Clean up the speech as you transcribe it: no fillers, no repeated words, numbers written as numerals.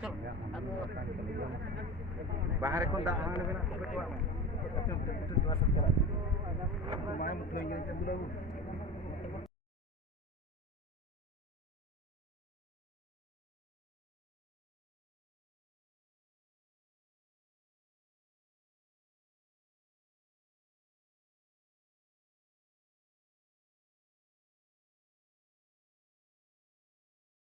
चलो बाहर कौन दा आने बिना को बेटवा में अच्छा बेटवा सब करा माय मुखिया ये चंदू